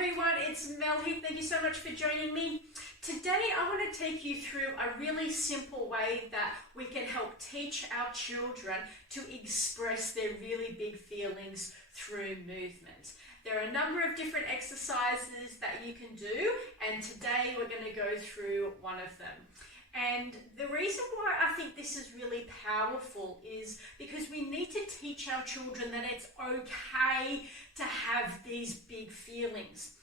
everyone, it's Mel here. Thank you so much for joining me. Today I want to take you through a really simple way that we can help teach our children to express their really big feelings through movement. There are a number of different exercises that you can do, and today we're going to go through one of them. And the reason why I think this is really powerful is because we need to teach our children that it's okay to have these big feelings.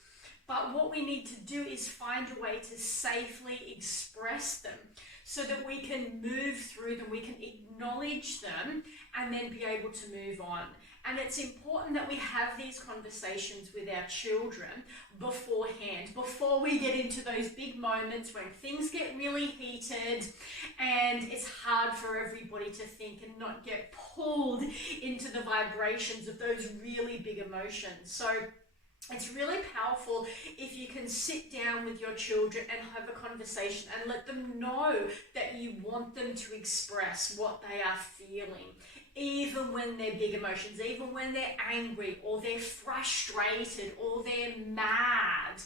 But what we need to do is find a way to safely express them so that we can move through them, we can acknowledge them, and then be able to move on. And it's important that we have these conversations with our children beforehand, before we get into those big moments when things get really heated and it's hard for everybody to think and not get pulled into the vibrations of those really big emotions. So it's really powerful if you can sit down with your children and have a conversation and let them know that you want them to express what they are feeling, even when they're big emotions, even when they're angry or they're frustrated or they're mad,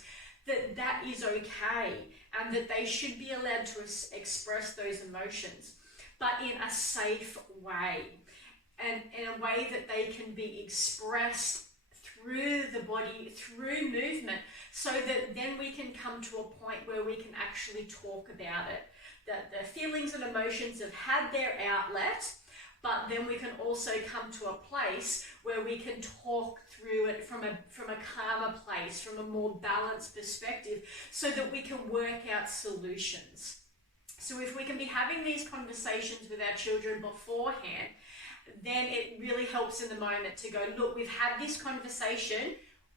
that is okay and that they should be allowed to express those emotions, but in a safe way and in a way that they can be expressed through the body, through movement, so that then we can come to a point where we can actually talk about it. That the feelings and emotions have had their outlet, but then we can also come to a place where we can talk through it from a calmer place, from a more balanced perspective, so that we can work out solutions. So if we can be having these conversations with our children beforehand, then it really helps in the moment to go, look, we've had this conversation,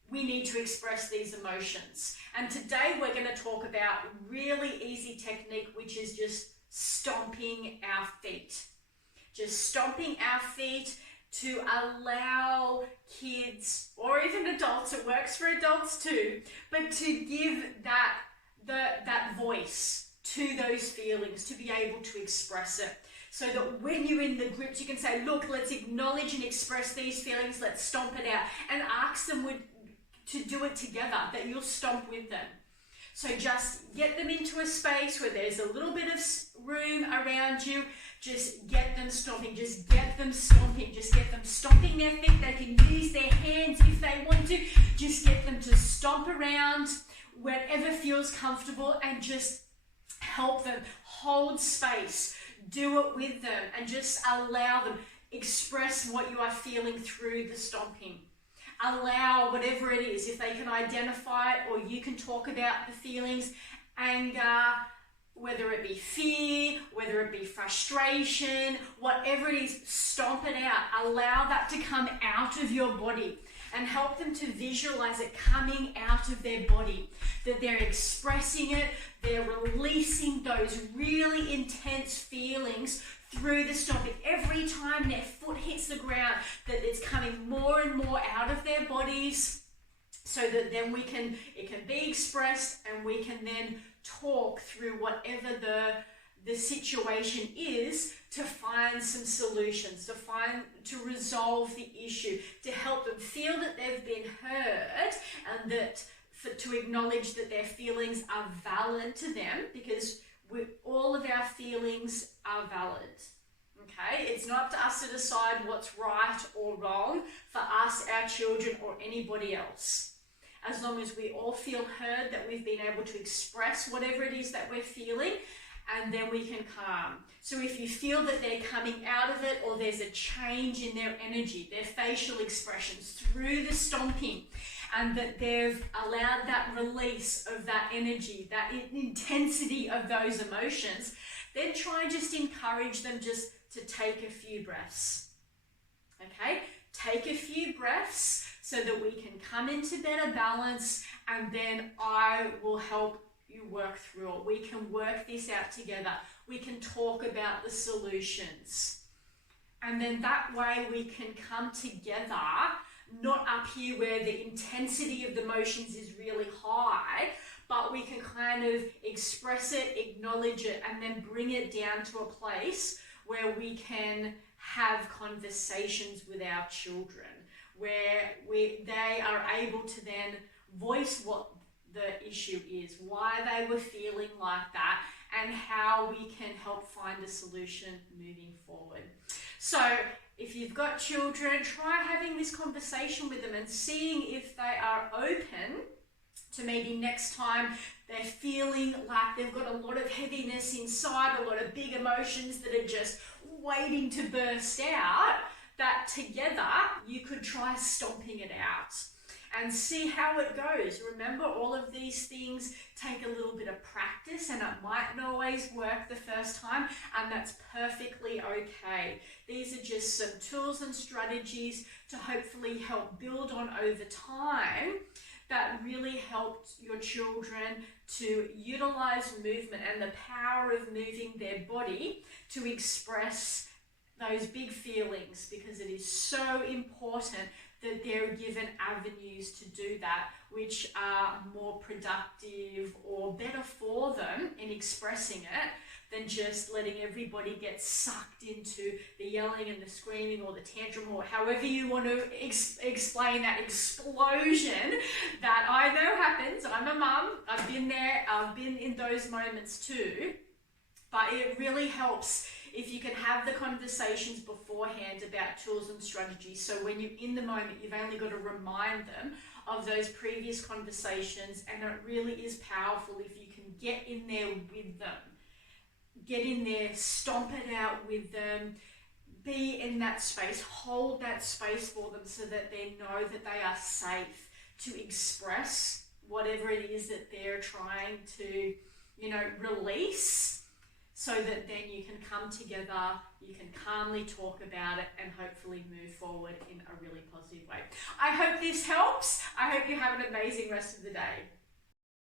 we need to express these emotions. And today we're going to talk about really easy technique, which is just stomping our feet. Just stomping our feet to allow kids, or even adults, it works for adults too, but to give that voice to those feelings, to be able to express it. So that when you're in the groups, you can say, look, let's acknowledge and express these feelings, let's stomp it out, and ask them to do it together, that you'll stomp with them. So just get them into a space where there's a little bit of room around you. Just get them stomping, just get them stomping, just get them stomping their feet. They can use their hands if they want to. Just get them to stomp around wherever feels comfortable and just help them hold space. Do it with them and just allow them. Express what you are feeling through the stomping. Allow whatever it is, if they can identify it or you can talk about the feelings, anger, whether it be fear, whether it be frustration, whatever it is, stomp it out. Allow that to come out of your body and help them to visualize it coming out of their body, that they're expressing it, they're releasing those really intense feelings through the stomping. Every time their foot hits the ground, that it's coming more and more out of their bodies, so that then it can be expressed and we can then talk through whatever the situation is to find some solutions, to resolve the issue, to help them feel that they've been heard and that to acknowledge that their feelings are valid to them, because all of our feelings are valid. Okay, it's not up to us to decide what's right or wrong for us, our children, or anybody else. As long as we all feel heard, that we've been able to express whatever it is that we're feeling, and then we can calm. So if you feel that they're coming out of it, or there's a change in their energy, their facial expressions through the stomping, and that they've allowed that release of that energy, that intensity of those emotions, then try and just encourage them just to take a few breaths. Okay? Take a few breaths so that we can come into better balance, and then I will help you work through it. We can work this out together. We can talk about the solutions. And then that way we can come together, not up here where the intensity of the emotions is really high, but we can kind of express it, acknowledge it, and then bring it down to a place where we can have conversations with our children, where they are able to then voice what the issue is, why they were feeling like that, and how we can help find a solution moving forward. So if you've got children, try having this conversation with them and seeing if they are open to maybe next time they're feeling like they've got a lot of heaviness inside, a lot of big emotions that are just waiting to burst out, that together you could try stomping it out and see how it goes. Remember, all of these things take a little bit of practice and it might not always work the first time, and that's perfectly okay. These are just some tools and strategies to hopefully help build on over time that really helped your children to utilize movement and the power of moving their body to express those big feelings, because it is so important that they're given avenues to do that which are more productive or better for them in expressing it than just letting everybody get sucked into the yelling and the screaming or the tantrum, or however you want to explain that explosion that I know happens. I'm a mum, I've been there, I've been in those moments too, but it really helps if you can have the conversations beforehand about tools and strategies. So when you're in the moment, you've only got to remind them of those previous conversations, and it really is powerful if you can get in there with them. Get in there, stomp it out with them, be in that space, hold that space for them so that they know that they are safe to express whatever it is that they're trying to, release, so that then you can come together, you can calmly talk about it, and hopefully move forward in a really positive way. I hope this helps. I hope you have an amazing rest of the day.